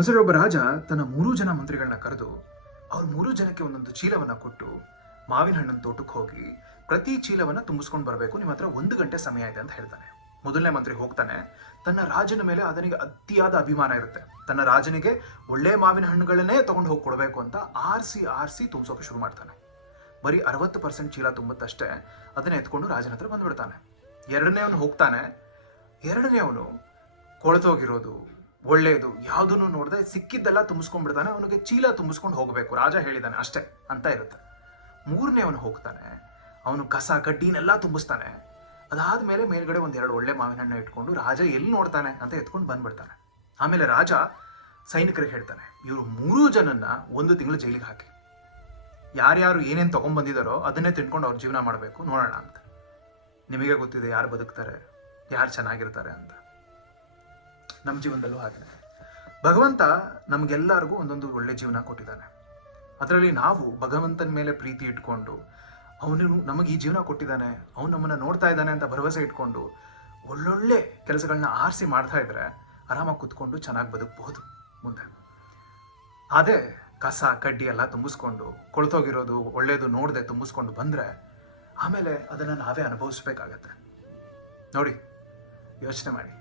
ಒಂದ್ಸರಿ ಒಬ್ಬ ರಾಜ ತನ್ನ 3 ಜನ ಮಂತ್ರಿಗಳನ್ನ ಕರೆದು ಅವ್ರ 3 ಜನಕ್ಕೆ ಒಂದೊಂದು ಚೀಲವನ್ನ ಕೊಟ್ಟು ಮಾವಿನ ಹಣ್ಣಿನ ತೋಟಕ್ಕೆ ಹೋಗಿ ಪ್ರತಿ ಚೀಲವನ್ನ ತುಂಬಿಸ್ಕೊಂಡು ಬರಬೇಕು, ನಿಮ್ಮ ಹತ್ರ 1 ಗಂಟೆ ಸಮಯ ಇದೆ ಅಂತ ಹೇಳ್ತಾನೆ. ಮೊದಲನೇ ಮಂತ್ರಿ ಹೋಗ್ತಾನೆ. ತನ್ನ ರಾಜನ ಮೇಲೆ ಅದನಿಗೆ ಅತಿಯಾದ ಅಭಿಮಾನ ಇರುತ್ತೆ. ತನ್ನ ರಾಜನಿಗೆ ಒಳ್ಳೆ ಮಾವಿನ ಹಣ್ಣುಗಳನ್ನೇ ತಗೊಂಡು ಹೋಗಿ ಕೊಡಬೇಕು ಅಂತ ಆರಿಸಿ ಆರಿಸಿ ತುಂಬಿಸೋಕೆ ಶುರು ಮಾಡ್ತಾನೆ. ಬರೀ 60% ಚೀಲ ತುಂಬುತ್ತಷ್ಟೇ ಅದನ್ನ ಎತ್ಕೊಂಡು ರಾಜನ ಹತ್ರ ಬಂದ್ಬಿಡ್ತಾನೆ. ಎರಡನೇವನು ಹೋಗ್ತಾನೆ. ಎರಡನೇವನು ಕೊಳತೋಗಿರೋದು ಒಳ್ಳೆಯದು ಯಾವುದನ್ನು ನೋಡದೆ ಸಿಕ್ಕಿದ್ದೆಲ್ಲ ತುಂಬಿಸ್ಕೊಂಡ್ಬಿಡ್ತಾನೆ. ಅವನಿಗೆ ಚೀಲ ತುಂಬಿಸ್ಕೊಂಡು ಹೋಗಬೇಕು, ರಾಜ ಹೇಳಿದಾನೆ ಅಷ್ಟೇ ಅಂತ ಇರುತ್ತೆ. ಮೂರನೇವನು ಹೋಗ್ತಾನೆ. ಅವನು ಕಸ ಕಡ್ಡಿನೆಲ್ಲ ತುಂಬಿಸ್ತಾನೆ. ಅದಾದ್ಮೇಲೆ ಮೇಲ್ಗಡೆ 1-2 ಒಳ್ಳೆ ಮಾವಿನ ಹಣ್ಣು ಇಟ್ಕೊಂಡು ರಾಜ ಎಲ್ಲಿ ನೋಡ್ತಾನೆ ಅಂತ ಎತ್ಕೊಂಡು ಬಂದ್ಬಿಡ್ತಾನೆ. ಆಮೇಲೆ ರಾಜ ಸೈನಿಕರಿಗೆ ಹೇಳ್ತಾನೆ, ಇವರು 3 ಜನನ್ನ 1 ತಿಂಗಳು ಜೈಲಿಗೆ ಹಾಕಿ, ಯಾರ್ಯಾರು ಏನೇನು ತಗೊಂಡ್ಬಂದಿದಾರೋ ಅದನ್ನೇ ತಿನ್ಕೊಂಡು ಅವ್ರ ಜೀವನ ಮಾಡಬೇಕು ನೋಡೋಣ ಅಂತ. ನಿಮಗೆ ಗೊತ್ತಿದೆ ಯಾರು ಬದುಕ್ತಾರೆ, ಯಾರು ಚೆನ್ನಾಗಿರ್ತಾರೆ ಅಂತ. ನಮ್ಮ ಜೀವನದಲ್ಲೂ ಹಾಗೆ ಭಗವಂತ ನಮ್ಗೆಲ್ಲರಿಗೂ ಒಂದೊಂದು ಒಳ್ಳೆ ಜೀವನ ಕೊಟ್ಟಿದ್ದಾನೆ. ಅದರಲ್ಲಿ ನಾವು ಭಗವಂತನ ಮೇಲೆ ಪ್ರೀತಿ ಇಟ್ಕೊಂಡು ಅವನು ನಮಗೆ ಈ ಜೀವನ ಕೊಟ್ಟಿದ್ದಾನೆ, ಅವನು ನಮ್ಮನ್ನು ನೋಡ್ತಾ ಇದ್ದಾನೆ ಅಂತ ಭರವಸೆ ಇಟ್ಕೊಂಡು ಒಳ್ಳೊಳ್ಳೆ ಕೆಲಸಗಳನ್ನ ಆರಿಸಿ ಮಾಡ್ತಾ ಇದ್ರೆ ಆರಾಮಾಗಿ ಕುತ್ಕೊಂಡು ಚೆನ್ನಾಗಿ ಬದುಕಬಹುದು ಮುಂದೆ. ಅದೇ ಕಸ ಕಡ್ಡಿ ಎಲ್ಲ ತುಂಬಿಸ್ಕೊಂಡು ಕೊಳ್ತೋಗಿರೋದು ಒಳ್ಳೇದು ನೋಡದೆ ತುಂಬಿಸ್ಕೊಂಡು ಬಂದರೆ ಆಮೇಲೆ ಅದನ್ನು ನಾವೇ ಅನುಭವಿಸ್ಬೇಕಾಗತ್ತೆ. ನೋಡಿ, ಯೋಚನೆ ಮಾಡಿ.